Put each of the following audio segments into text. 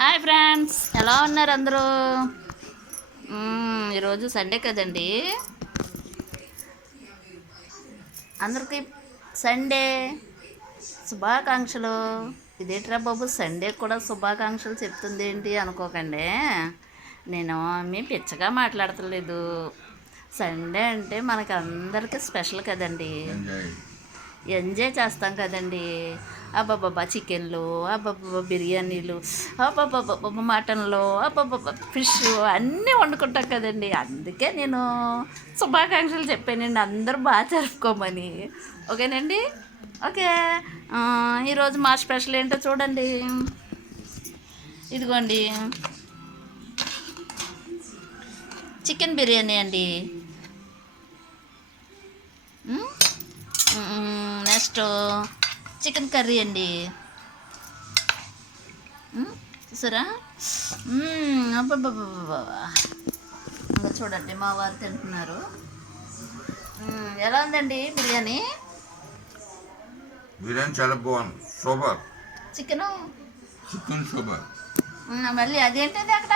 Hi friends, ఎలా ఉన్నారు అందరూ? ఈరోజు సండే కదండి. అందరికీ సండే శుభాకాంక్షలు. ఇదేంట్రా బాబు, సండే కూడా శుభాకాంక్షలు చెప్తుంది ఏంటి అనుకోకండి. నేను మీ పిచ్చగా మాట్లాడతలేదు. సండే అంటే మనకి అందరికీ స్పెషల్ కదండి. ఎంజాయ్ చేస్తాం కదండి. అబ్బాబ్బా చికెన్లు, అబ్బాబ్బా బిర్యానీలు, అబ్బాబ్బా మటన్లు, అబ్బాబ్బా ఫిష్ అన్నీ వండుకుంటాం కదండి. అందుకే నేను శుభాకాంక్షలు చెప్పానండి, అందరూ బాగా జరుపుకోమని. ఓకేనండి. ఓకే. ఈరోజు మా స్పెషల్ ఏంటో చూడండి. ఇదిగోండి, చికెన్ బిర్యానీ అండి. నెక్స్ట్ చికెన్ కర్రీ అండి. చూసారా? అబ్బాబ్బాబ్బా, ఇంకా చూడండి మా వారు తింటున్నారు. ఎలా ఉందండి బిర్యానీ? బిర్యానీ చాలా బాగుంది, సూపర్. Chicken super. మళ్ళీ అదేంటిది అక్కడ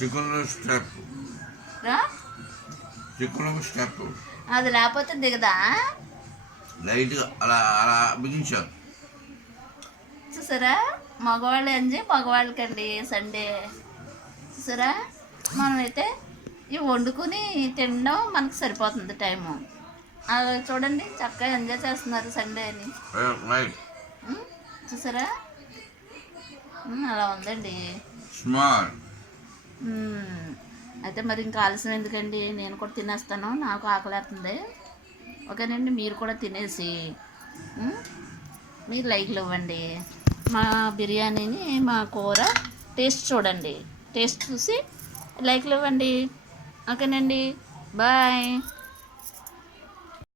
చికెన్లో స్టెప్, అది లేకపోతే దిగదా? లైట్గా అలా అలా బిగించారు. చూసారా? మగవాళ్ళు ఎంజాయ్ మగవాళ్ళకండి సండే. చూసారా? మనమైతే ఇవి వండుకుని తినడం మనకు సరిపోతుంది టైము. అలా చూడండి, చక్కగా ఎంజాయ్ చేస్తున్నారు సండే అని. చూసారా? అలా ఉందండి. అయితే మరి ఇంకా ఆలస్యం ఎందుకండి, నేను కూడా తినేస్తాను, నాకు ఆకలేస్తుంది. ఓకేనండి, మీరు కూడా తినేసి మీరు లైక్లు ఇవ్వండి. మా బిర్యానీని, మా కూర టేస్ట్ చూడండి. టేస్ట్ చూసి లైక్లు ఇవ్వండి. ఓకేనండి, బాయ్.